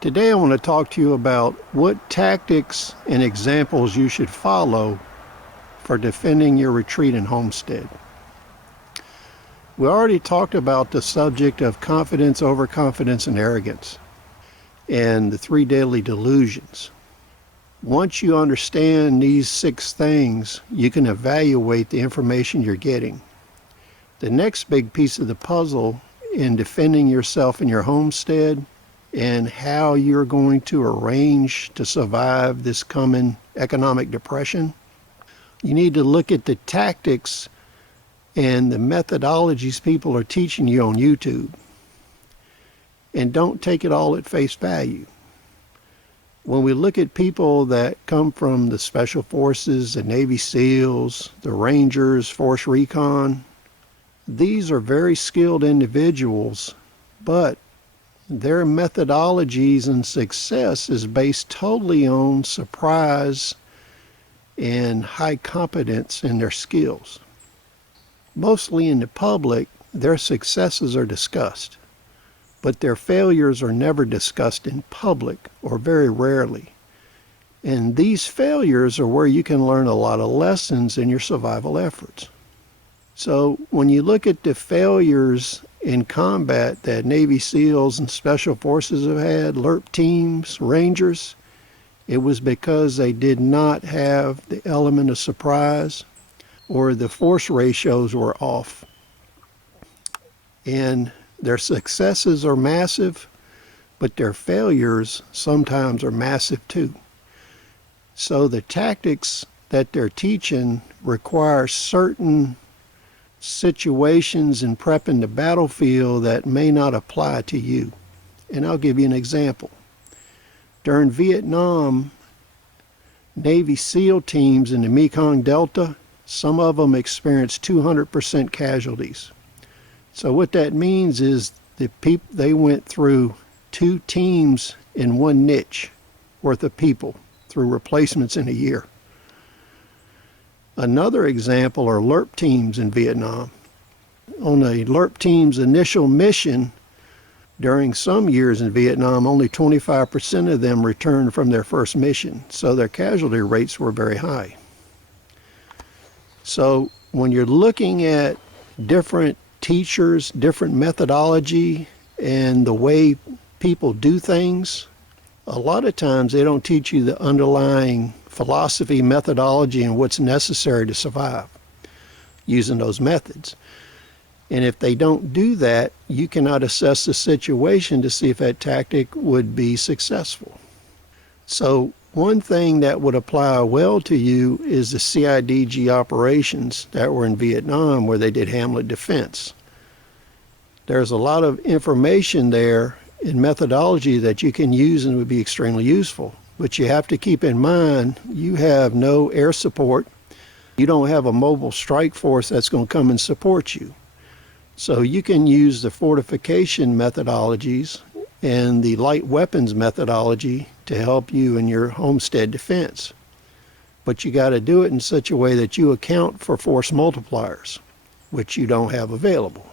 Today I want to talk to you about what tactics and examples you should follow for defending your retreat and homestead. We already talked about the subject of confidence, overconfidence, and arrogance, and the three deadly delusions. Once you understand these 6 things, you can evaluate the information you're getting. The next big piece of the puzzle in defending yourself and your homestead and how you're going to arrange to survive this coming economic depression, you need to look at the tactics and the methodologies people are teaching you on YouTube. And don't take it all at face value. When we look at people that come from the Special Forces, the Navy SEALs, the Rangers, Force Recon, these are very skilled individuals, but their methodologies and success is based totally on surprise and high competence in their skills. Mostly in the public, their successes are discussed, but their failures are never discussed in public, or very rarely. And these failures are where you can learn a lot of lessons in your survival efforts. So when you look at the failures in combat that Navy SEALs and Special Forces have had, LRP teams, Rangers, it was because they did not have the element of surprise, or the force ratios were off. And their successes are massive, but their failures sometimes are massive too. So the tactics that they're teaching require certain situations and prepping the battlefield that may not apply to you. And I'll give you an example. During Vietnam, Navy SEAL teams in the Mekong Delta, some of them experienced 200% casualties. So what that means is they went through 2 teams in one niche worth of people through replacements in a year. Another example are LRP teams in Vietnam. On a LRP team's initial mission, during some years in Vietnam, only 25% of them returned from their first mission, so their casualty rates were very high. So when you're looking at different teachers, different methodology, and the way people do things, a lot of times they don't teach you the underlying philosophy, methodology, and what's necessary to survive using those methods. And if they don't do that, you cannot assess the situation to see if that tactic would be successful. So one thing that would apply well to you is the CIDG operations that were in Vietnam, where they did hamlet defense. There's a lot of information there in methodology that you can use and would be extremely useful. But you have to keep in mind, you have no air support. You don't have a mobile strike force that's going to come and support you. So you can use the fortification methodologies and the light weapons methodology to help you in your homestead defense. But you got to do it in such a way that you account for force multipliers, which you don't have available.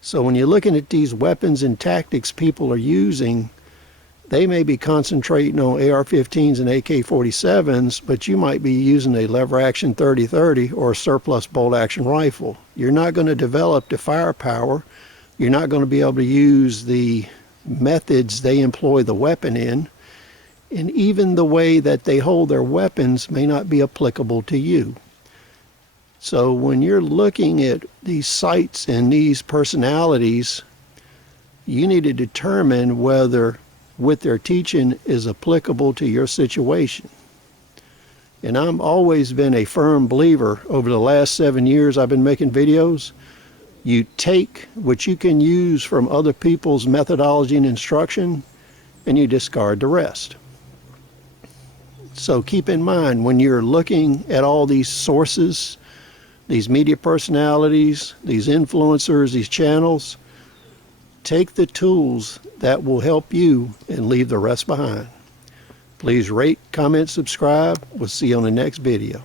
So when you're looking at these weapons and tactics people are using, they may be concentrating on AR-15s and AK-47s, but you might be using a lever-action 30-30 or a surplus bolt-action rifle. You're not going to develop the firepower. You're not going to be able to use the methods they employ the weapon in, and even the way that they hold their weapons may not be applicable to you. So when you're looking at these sites and these personalities, you need to determine whether what they're teaching is applicable to your situation. And I've always been a firm believer, over the last 7 years I've been making videos, you take what you can use from other people's methodology and instruction, and you discard the rest. So keep in mind, when you're looking at all these sources, these media personalities, these influencers, these channels, take the tools that will help you and leave the rest behind. Please rate, comment, subscribe. We'll see you on the next video.